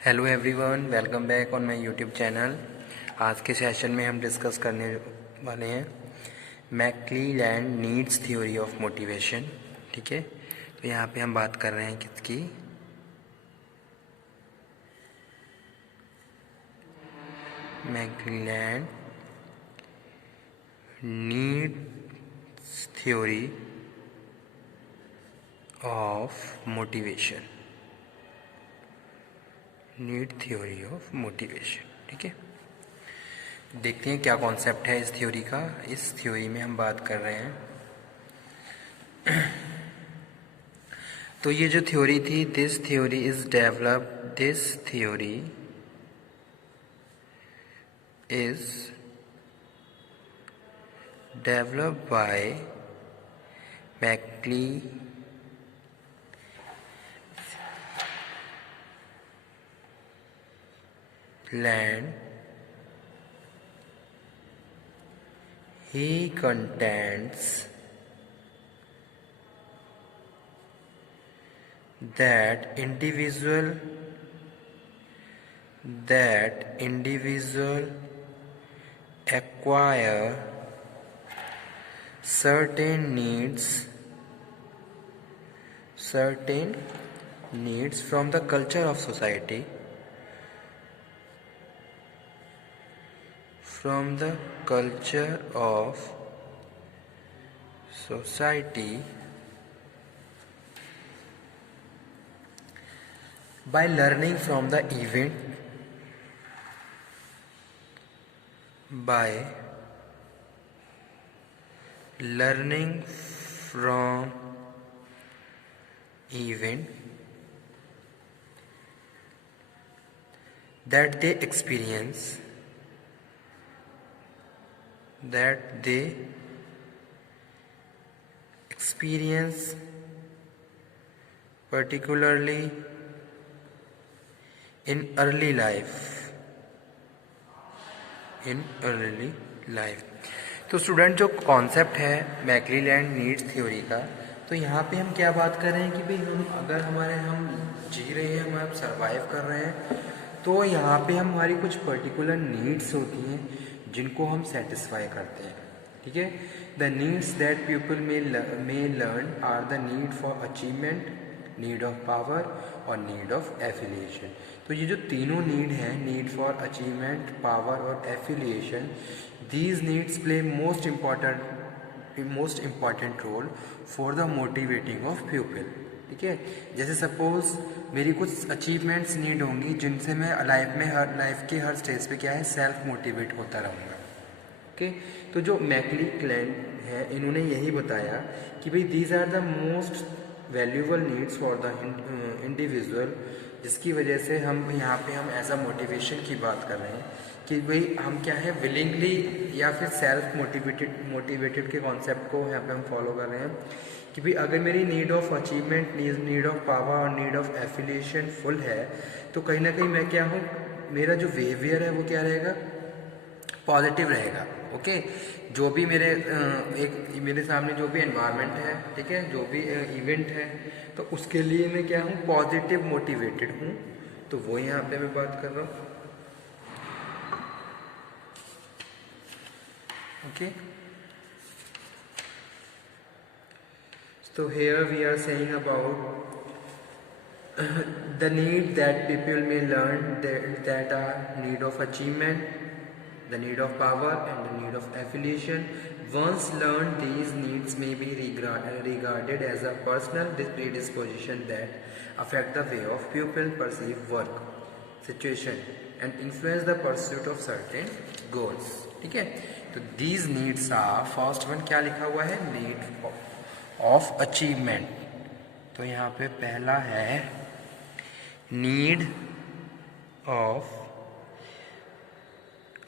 Hello everyone, welcome back on my YouTube channel. आज के session में हम डिस्कस करने वाले हैं मैक्लीलैंड नीड्स थ्योरी ऑफ मोटिवेशन। ठीक है, तो यहाँ पे हम बात कर रहे हैं किसकी, McClelland needs theory of motivation, need theory of motivation. ठीक है, देखते हैं क्या कॉन्सेप्ट है इस थ्योरी का। इस थ्योरी में हम बात कर रहे हैं तो ये जो थ्योरी थी, this theory is developed by McClelland. He contends that individual acquire certain needs from the culture of society, by learning from the event, that they experience, particularly in early life। तो student, जो concept है मैक्लीलैंड needs theory का, तो यहाँ पे हम क्या बात कर रहे हैं कि भाई हम जी रहे हैं, हम सर्वाइव कर रहे हैं, तो यहाँ पे हमारी कुछ पर्टिकुलर नीड्स होती हैं जिनको हम सेटिस्फाई करते हैं। ठीक है, the needs that people may learn are the need for achievement, need of power और नीड ऑफ एफिलिएशन। तो ये जो तीनों नीड हैं, नीड फॉर अचीवमेंट, पावर और affiliation, these needs play most important role for the motivating of people. ठीक है, जैसे सपोज मेरी कुछ अचीवमेंट्स नीड होंगी जिनसे मैं लाइफ के हर स्टेज पे क्या है, सेल्फ मोटिवेट होता रहूँगा। ओके, तो जो मैक्लीलैंड है, इन्होंने यही बताया कि भाई these are the most valuable needs for the individual, जिसकी वजह से हम यहाँ पे हम एज अ मोटिवेशन की बात कर रहे हैं कि भाई हम क्या है, विलिंगली या फिर सेल्फ मोटिवेटेड के कॉन्सेप्ट को यहाँ पे हम फॉलो कर रहे हैं कि भाई अगर मेरी need of achievement, need of power और नीड ऑफ एफिलिएशन फुल है, तो कहीं ना कहीं मैं क्या हूँ, मेरा जो बिहेवियर है वो क्या रहेगा, पॉजिटिव रहेगा। ओके, जो भी मेरे सामने जो भी एनवायरनमेंट है, ठीक है, जो भी इवेंट है, तो उसके लिए मैं क्या हूँ, पॉजिटिव मोटिवेटेड हूँ। तो वो यहाँ पे मैं बात कर रहा हूँ। Okay, so here we are saying about the need that people may learn that are need of achievement, the need of power and the need of affiliation. Once learned, these needs may be regarded as a personal predisposition that affect the way of pupil perceive work, situation and influence the pursuit of certain goals. ठीक है, तो these needs are, first one क्या लिखा हुआ है, need of achievement. तो यहाँ पे पहला है नीड ऑफ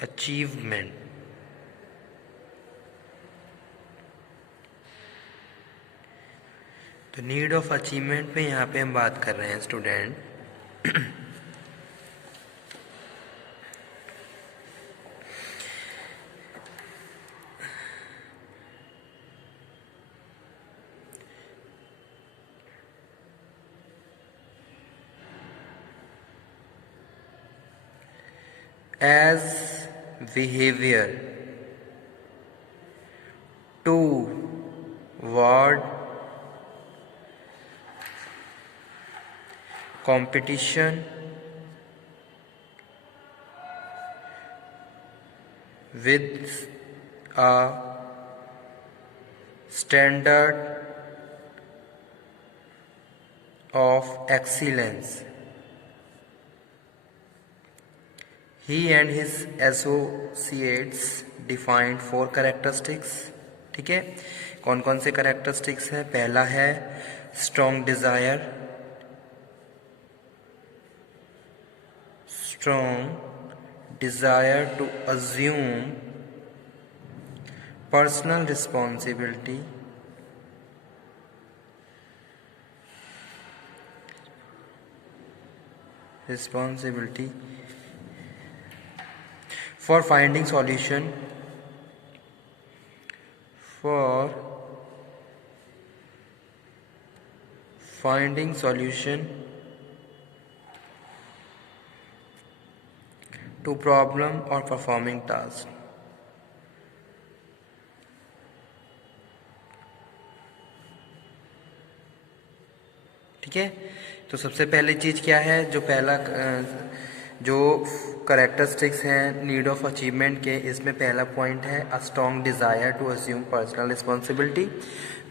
अचीवमेंट। तो नीड ऑफ अचीवमेंट पे यहाँ पे हम बात कर रहे हैं student as behavior toward competition with a standard of excellence. He and his associates defined 4 characteristics. ठीक है, कौन कौन से characteristics है? पहला है strong desire, to assume personal responsibility for finding solution to problem or performing task. ठीक है, तो सबसे पहली चीज़ क्या है? जो पहला जो करेक्टरिस्टिक्स हैं नीड ऑफ अचीवमेंट के, इसमें पहला पॉइंट है a strong desire to assume personal responsibility.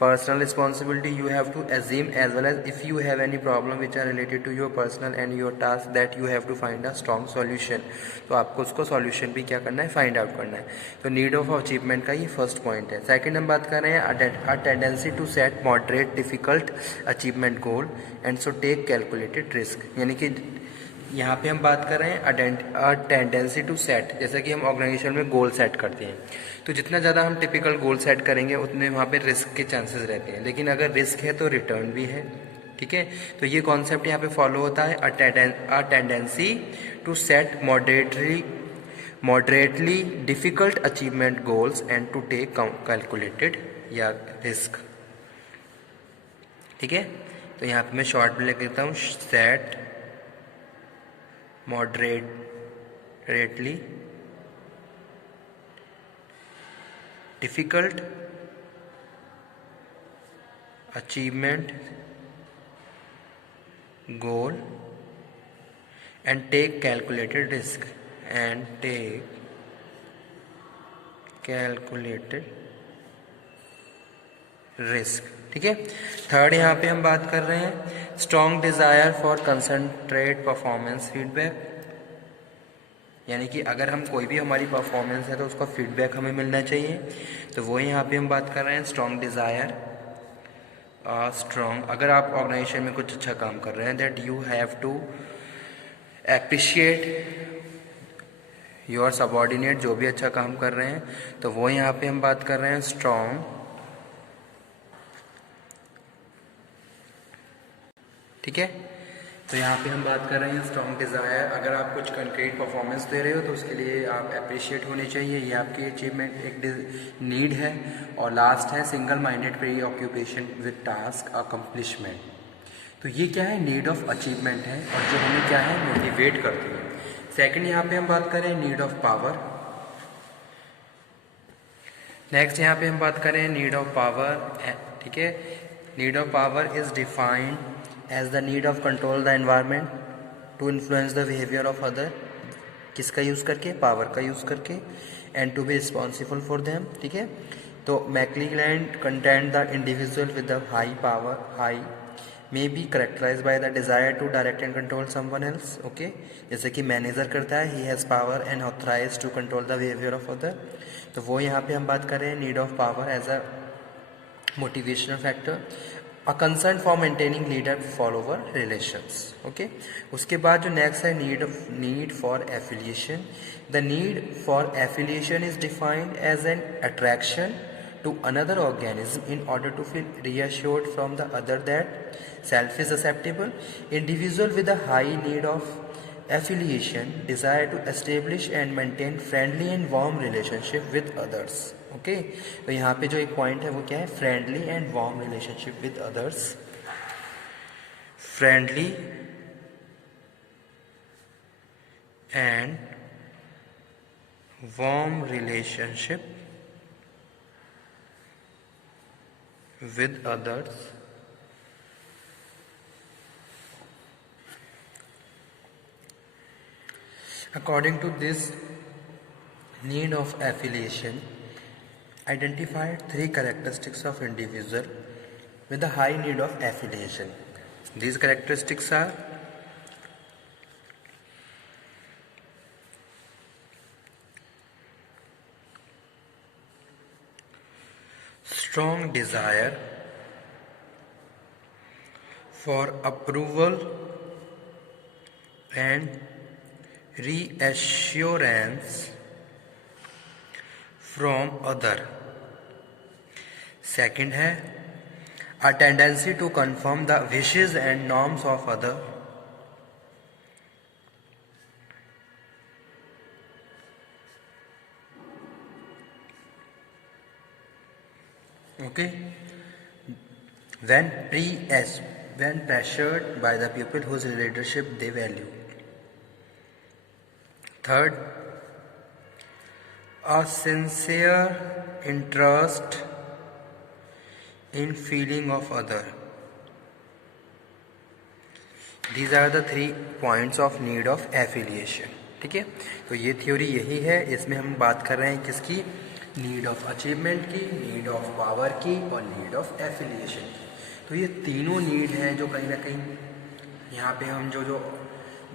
Personal responsibility you have to assume, as well as if you have any problem which are related to your personal and your task, that you have to find a strong solution. तो आपको उसको solution भी क्या करना है? Find out करना है. तो नीड ऑफ अचीवमेंट का ये फर्स्ट पॉइंट है. सेकंड हम बात कर रहे हैं a tendency to set moderate difficult achievement goal and so take calculated risk. यानी कि यहाँ पे हम बात कर रहे हैं अ टेंडेंसी टू सेट. जैसे कि हम ऑर्गेनाइजेशन में गोल सेट करते हैं, तो जितना ज़्यादा हम टिपिकल गोल सेट करेंगे उतने वहाँ पे रिस्क के चांसेस रहते हैं. लेकिन अगर रिस्क है तो रिटर्न भी है. ठीक है, तो ये कॉन्सेप्ट यहाँ पे फॉलो होता है a tendency to set moderately difficult achievement goals and to take calculated या रिस्क. ठीक है, तो यहाँ पे मैं शॉर्ट में लिख देता हूँ set moderately difficult achievement goal and take calculated risk. ठीक है. थर्ड यहाँ पे हम बात कर रहे हैं strong desire for concentrate performance feedback. यानी कि अगर हम कोई भी हमारी परफॉर्मेंस है तो उसका फीडबैक हमें मिलना चाहिए. तो वो यहाँ पे हम बात कर रहे हैं स्ट्रॉन्ग डिज़ायर. अगर आप ऑर्गेनाइजेशन में कुछ अच्छा काम कर रहे हैं, that you have to appreciate your subordinate, जो भी अच्छा काम कर रहे हैं. तो वो यहाँ पे हम बात कर रहे हैं स्ट्रॉन्ग. ठीक है, तो यहाँ पे हम बात कर रहे हैं स्ट्रॉन्ग डिज़ायर. अगर आप कुछ कंक्रीट परफॉर्मेंस दे रहे हो तो उसके लिए आप अप्रिशिएट होने चाहिए. ये आपकी अचीवमेंट एक नीड है. और लास्ट है single minded pre occupation with task accomplishment. तो ये क्या है? नीड ऑफ अचीवमेंट है और जो हमें क्या है? मोटिवेट करती है. सेकेंड यहाँ पे हम बात करें नीड ऑफ पावर. नेक्स्ट यहाँ पे हम बात करें नीड ऑफ पावर. ठीक है, need of power is defined as the need of control the environment to influence the behavior of other. किसका यूज़ करके? पावर का यूज़ करके. and to be responsible for them. ठीक है, तो मैकक्लेलैंड contend the individual with the high power may be characterized by the desire to direct and control someone else. okay, जैसे कि manager करता है, he has power and authorized to control the behavior of other. तो वो यहाँ पे हम बात कर रहे हैं need of power as a motivational factor. A concern for maintaining leader-follower relations. Okay. उसके बाद जो next है need for affiliation. The need for affiliation is defined as an attraction to another organism in order to feel reassured from the other that self is acceptable. Individual with a high need of affiliation desire to establish and maintain friendly and warm relationship with others. Okay, तो यहाँ पे जो एक point है वो क्या है? Friendly and warm relationship with others. Friendly and warm relationship with others, according to this need of affiliation, identified three characteristics of individual with a high need of affiliation. These characteristics are strong desire for approval and reassurance from other. Second है a tendency to confirm the wishes and norms of other. Okay. When pressured by the people whose leadership they value. Third, a sincere interest in feeling of other. These are the 3 points of need of affiliation. ठीक है, तो ये theory यही है. इसमें हम बात कर रहे हैं किसकी? नीड ऑफ अचीवमेंट की, नीड ऑफ पावर की और नीड ऑफ एफिलिएशन की. तो ये तीनों नीड हैं जो कहीं ना कहीं यहाँ पे हम जो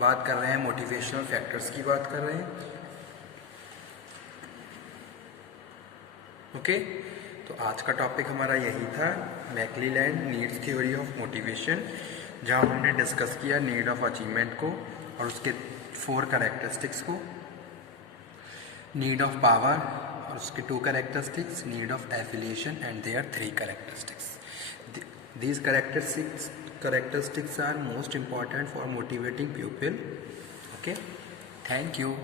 बात कर रहे हैं मोटिवेशनल फैक्टर्स की बात कर रहे हैं. ओके, तो आज का टॉपिक हमारा यही था, मैकक्लेलैंड नीड्स थ्योरी ऑफ मोटिवेशन, जहाँ हमने डिस्कस किया नीड ऑफ अचीवमेंट को और उसके 4 कैरेक्टरिस्टिक्स को, नीड ऑफ पावर और उसके 2 characteristics, need of affiliation and their 3 characteristics. These characteristics are most important for motivating people. Okay, thank you.